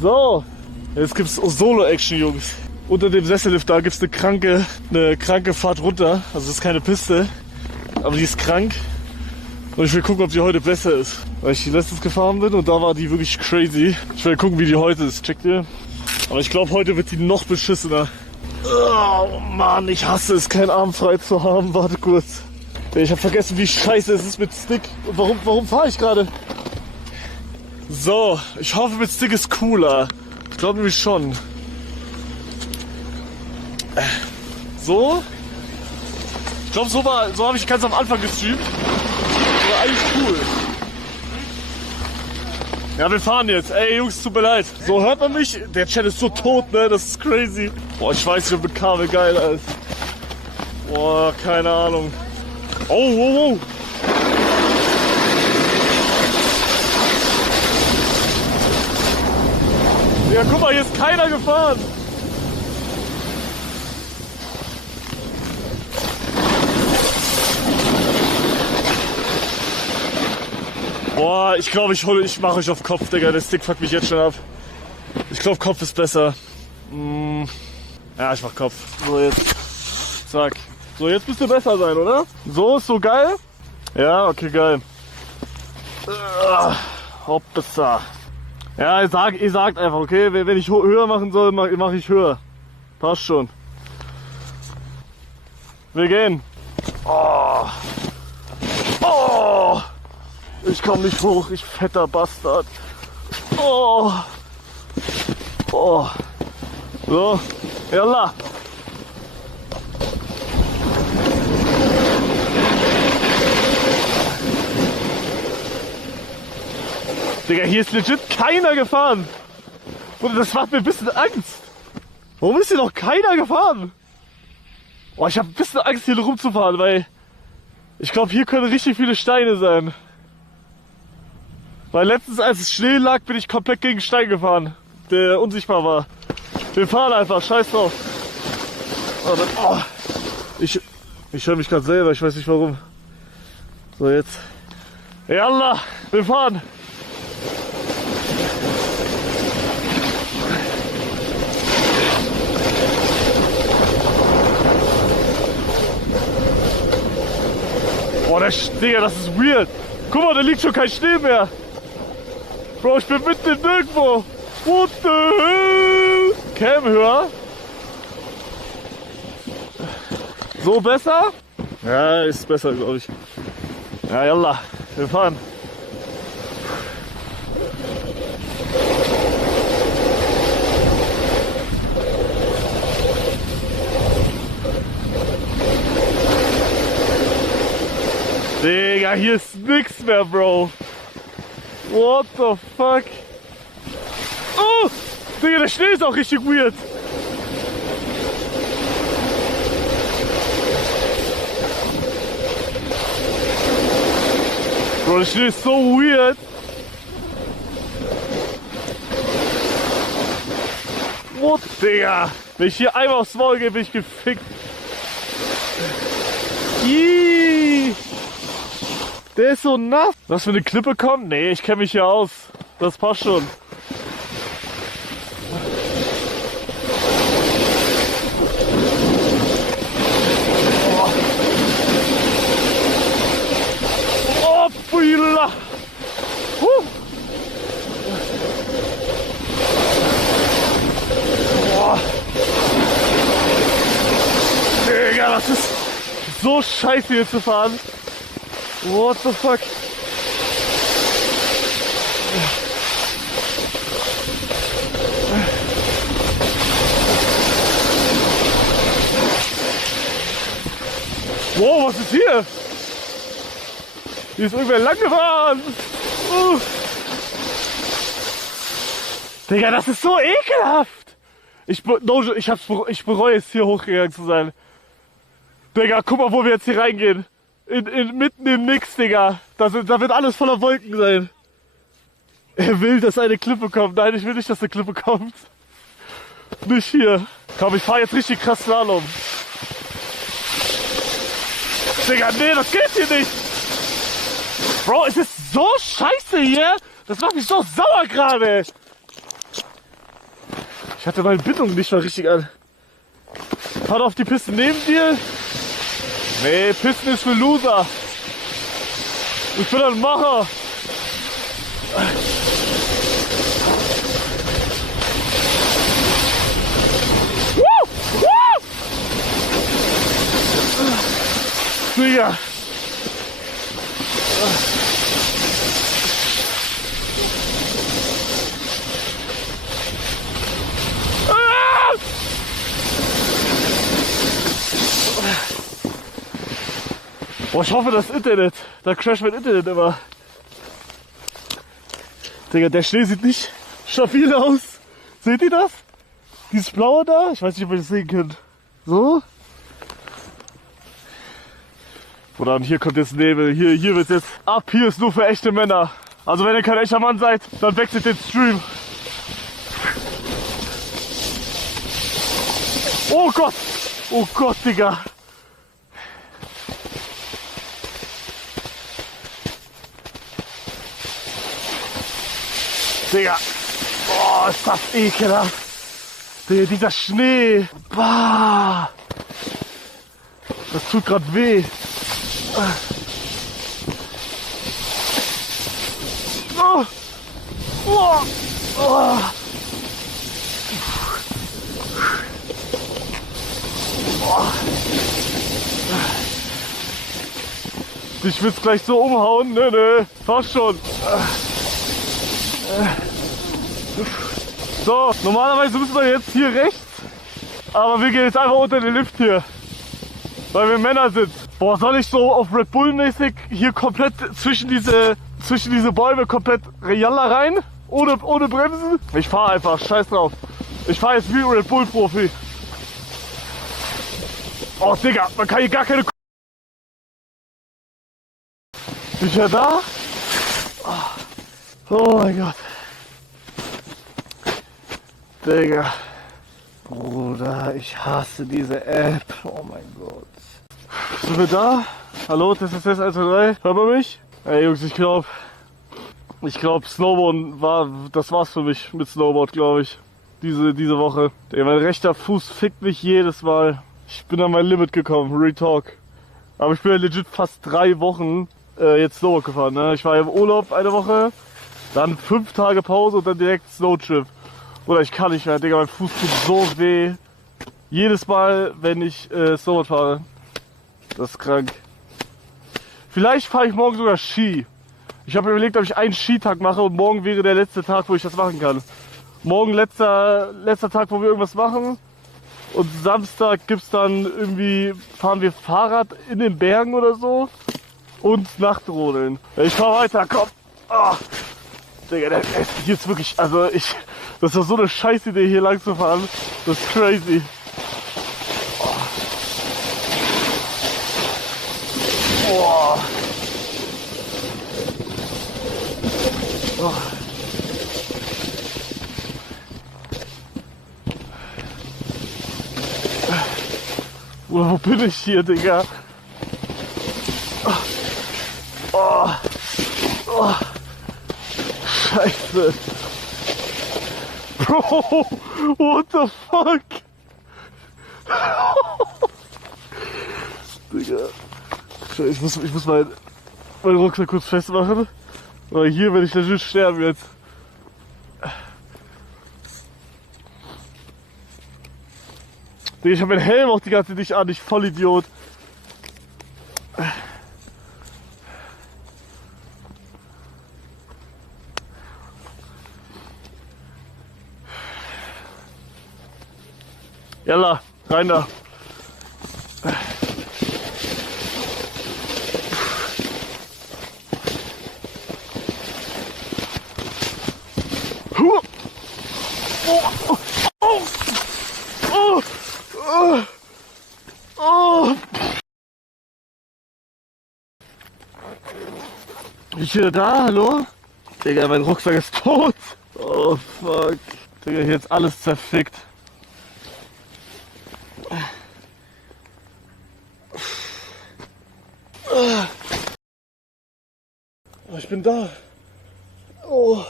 So, jetzt gibt's Solo-Action, Jungs. Unter dem Sessellift da gibt's eine kranke Fahrt runter. Also das ist keine Piste, aber die ist krank. Und ich will gucken, ob die heute besser ist. Weil ich die letztens gefahren bin und da war die wirklich crazy. Ich will gucken, wie die heute ist. Checkt ihr? Aber ich glaube, heute wird die noch beschissener. Oh Mann, ich hasse es, keinen Arm frei zu haben. Warte kurz. Ich habe vergessen, wie scheiße es ist mit Stick. Und warum fahre ich gerade? So, ich hoffe, mit Stick ist cooler. Ich glaube nämlich schon. So? Ich glaube, so habe ich ganz am Anfang gestreamt. War eigentlich cool. Ja, wir fahren jetzt. Ey, Jungs, tut mir leid. So, hört man mich? Der Chat ist so tot, ne? Das ist crazy. Boah, ich weiß nicht, ob mit Kabel geil ist. Boah, keine Ahnung. Oh, wow, wow. Ja, guck mal, hier ist keiner gefahren. Boah, ich glaube, ich mache euch auf Kopf, Digga. Der Stick fuckt mich jetzt schon ab. Ich glaube, Kopf ist besser. Ja, ich mach Kopf. So, jetzt. Zack. So, jetzt müsste besser sein, oder? So, ist so geil? Ja, okay, geil. Hoppsa. Ja, ihr sagt einfach, okay? Wenn ich höher machen soll, mache ich höher. Passt schon. Wir gehen. Oh. Oh. Ich komm nicht hoch, ich fetter Bastard. Oh. Oh. So. Yalla. Digga, hier ist legit keiner gefahren. Und das macht mir ein bisschen Angst. Warum ist hier noch keiner gefahren? Oh, ich habe ein bisschen Angst, hier rumzufahren, weil ich glaube, hier können richtig viele Steine sein. Weil letztens, als es Schnee lag, bin ich komplett gegen einen Stein gefahren, der unsichtbar war. Wir fahren einfach, scheiß drauf. Oh, ich höre mich gerade selber, ich weiß nicht warum. So, jetzt. Yalla, wir fahren. Boah, Digga, das ist weird. Guck mal, da liegt schon kein Schnee mehr. Bro, ich bin mitten in nirgendwo. What the hell? Cam höher. So besser? Ja, ist besser, glaube ich. Ja, yalla, wir fahren. Digga, hier ist nix mehr, Bro. What the fuck? Oh! Digga, der Schnee ist auch richtig weird. Bro, der Schnee ist so weird. What? Digga. Wenn ich hier einmal aufs Maul gehe, bin ich gefickt. Ihhh. Der ist so nass. Was für eine Klippe kommt? Nee, ich kenne mich hier aus. Das passt schon. Oh, Pfila. Boah. Digga, das ist so scheiße hier zu fahren. What the fuck? Wow, was ist hier? Hier ist irgendwer lang gefahren. Digga, das ist so ekelhaft. Ich bereue es, hier hochgegangen zu sein. Digga, guck mal, wo wir jetzt hier reingehen. Mitten im Nix, Digga. Da wird alles voller Wolken sein. Er will, dass eine Klippe kommt. Nein, ich will nicht, dass eine Klippe kommt. Nicht hier. Komm, ich fahr jetzt richtig krass Slalom. Digga, nee, das geht hier nicht. Bro, es ist so scheiße hier. Das macht mich so sauer gerade. Ich hatte meine Bindung nicht mal richtig an. Fahr auf die Piste neben dir. Nee, Pisten ist für Loser. Ich bin ein Macher. Digga. Boah, ich hoffe das Internet. Da crasht mein Internet immer. Digga, der Schnee sieht nicht stabil aus. Seht ihr das? Dieses Blaue da? Ich weiß nicht, ob ihr das sehen könnt. So? Oder und hier kommt jetzt Nebel. Hier wird's jetzt. Ab hier ist nur für echte Männer. Also wenn ihr kein echter Mann seid, dann wechselt den Stream. Oh Gott! Oh Gott, Digga! Digga! Oh, ist das ekelhaft! Digga, dieser Schnee! Bah! Das tut grad weh! Oh! Oh! Oh! Ich will's gleich so umhauen. Nö, fast schon. So, normalerweise müssen wir jetzt hier rechts. Aber wir gehen jetzt einfach unter den Lift hier. Weil wir Männer sind. Boah, soll ich so auf Red Bull mäßig hier komplett zwischen diese Bäume komplett Yalla rein? Ohne Bremsen? Ich fahr einfach, scheiß drauf. Ich fahr jetzt wie Red Bull Profi. Oh Digga, man kann hier gar keine... Bin ja da? Oh mein Gott. Digga. Bruder, ich hasse diese App. Oh mein Gott. Sind wir da? Hallo, das ist 1, 2, 3. Hört man mich? Ey Jungs, ich glaube Snowboarden war's für mich mit Snowboard, glaube ich. Diese Woche. Digga, mein rechter Fuß fickt mich jedes Mal. Ich bin an mein Limit gekommen, Retalk. Aber ich bin ja legit fast 3 Wochen jetzt Snowboard gefahren. Ne? Ich war im Urlaub eine Woche, dann 5 Tage Pause und dann direkt Snowtrip. Oder ich kann nicht mehr, Digga, mein Fuß tut so weh. Jedes Mal, wenn ich Snowboard fahre. Das ist krank. Vielleicht fahre ich morgen sogar Ski. Ich habe mir überlegt, ob ich einen Skitag mache und morgen wäre der letzte Tag, wo ich das machen kann. Morgen letzter Tag, wo wir irgendwas machen. Und Samstag gibt's dann irgendwie, fahren wir Fahrrad in den Bergen oder so. Und Nachtrodeln. Ich fahr weiter, komm. Oh. Digga, der ist jetzt wirklich, also das war so eine Scheißidee hier lang zu fahren. Das ist crazy. Oh. Oh. Oh. Oder wo bin ich hier, Digga? Oh. Oh. Scheiße. Bro, what the fuck? Digga. Ich muss meinen Rucksack kurz festmachen. Weil hier werde ich legit sterben jetzt. Digga, ich habe meinen Helm auch die ganze Zeit nicht an, ich Vollidiot. Jalla, rein da. Ich wieder da, hallo? Digga, mein Rucksack ist tot. Oh fuck. Digga, hier ist alles zerfickt. Ich bin da. Oh.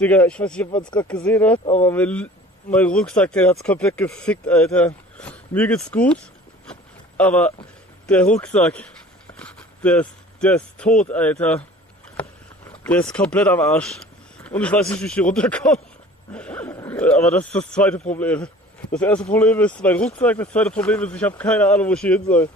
Digga, ich weiß nicht, ob man es gerade gesehen hat, aber mein Rucksack, der hat's komplett gefickt, Alter. Mir geht's gut, aber der Rucksack, der ist tot, Alter. Der ist komplett am Arsch. Und ich weiß nicht, wie ich hier runterkomme. Aber das ist das zweite Problem. Das erste Problem ist mein Rucksack, das zweite Problem ist, ich habe keine Ahnung, wo ich hier hin soll.